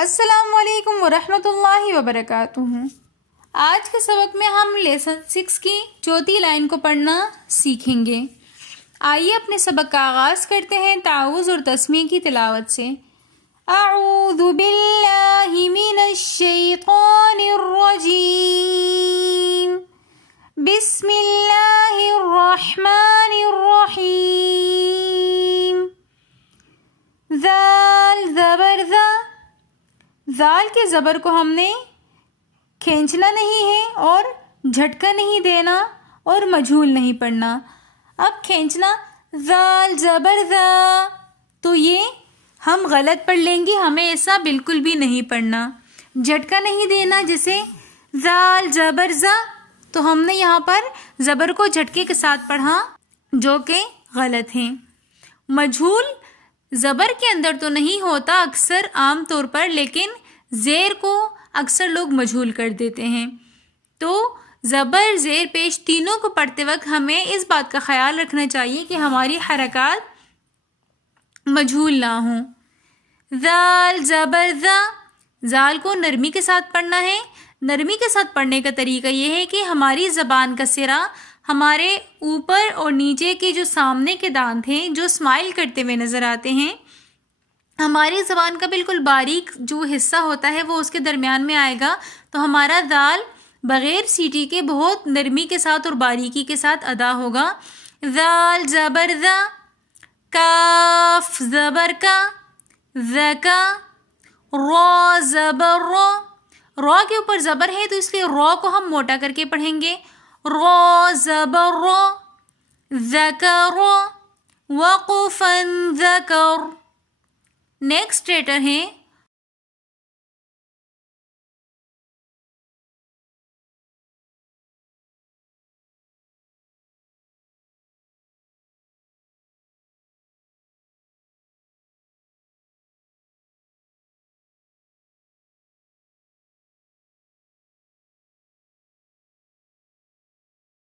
السلام علیکم ورحمۃ اللہ وبرکاتہ۔ آج کے سبق میں ہم لیسن 6 کی چوتھی لائن کو پڑھنا سیکھیں گے۔ آئیے اپنے سبق کا آغاز کرتے ہیں تعوذ اور تسمیہ کی تلاوت سے۔ اعوذ باللہ من الشیطان الرجیم، بسم اللہ الرحمن الرحیم۔ ذال زبر ذا، ذال کے زبر کو ہم نے کھینچنا نہیں ہے اور جھٹکا نہیں دینا اور مجھول نہیں پڑھنا۔ اب کھینچنا ذال زبر ذا، تو یہ ہم غلط پڑھ لیں گے، ہمیں ایسا بالکل بھی نہیں پڑھنا۔ جھٹکا نہیں دینا، جیسے ذال زبر ذا، تو ہم نے یہاں پر زبر کو جھٹکے کے ساتھ پڑھا جو کہ غلط ہیں۔ مجھول زبر کے اندر تو نہیں ہوتا اکثر عام طور پر، لیکن زیر کو اکثر لوگ مجھول کر دیتے ہیں۔ تو زبر زیر پیش تینوں کو پڑھتے وقت ہمیں اس بات کا خیال رکھنا چاہیے کہ ہماری حرکات مجھول نہ ہوں۔ ذال زبر ذا، ذال کو نرمی کے ساتھ پڑھنا ہے۔ نرمی کے ساتھ پڑھنے کا طریقہ یہ ہے کہ ہماری زبان کا سرا ہمارے اوپر اور نیچے کے جو سامنے کے دانت ہیں جو اسمائل کرتے ہوئے نظر آتے ہیں، ہماری زبان کا بالکل باریک جو حصہ ہوتا ہے وہ اس کے درمیان میں آئے گا، تو ہمارا ذال بغیر سیٹی کے بہت نرمی کے ساتھ اور باریکی کے ساتھ ادا ہوگا۔ ذال زبر ذا، کاف زبر کا، ذکا، را زبر را، را کے اوپر زبر ہے تو اس لیے را کو ہم موٹا کر کے پڑھیں گے۔ را زبر را، ذکر، وقفا ذکر۔ نیکسٹ لیٹر ہے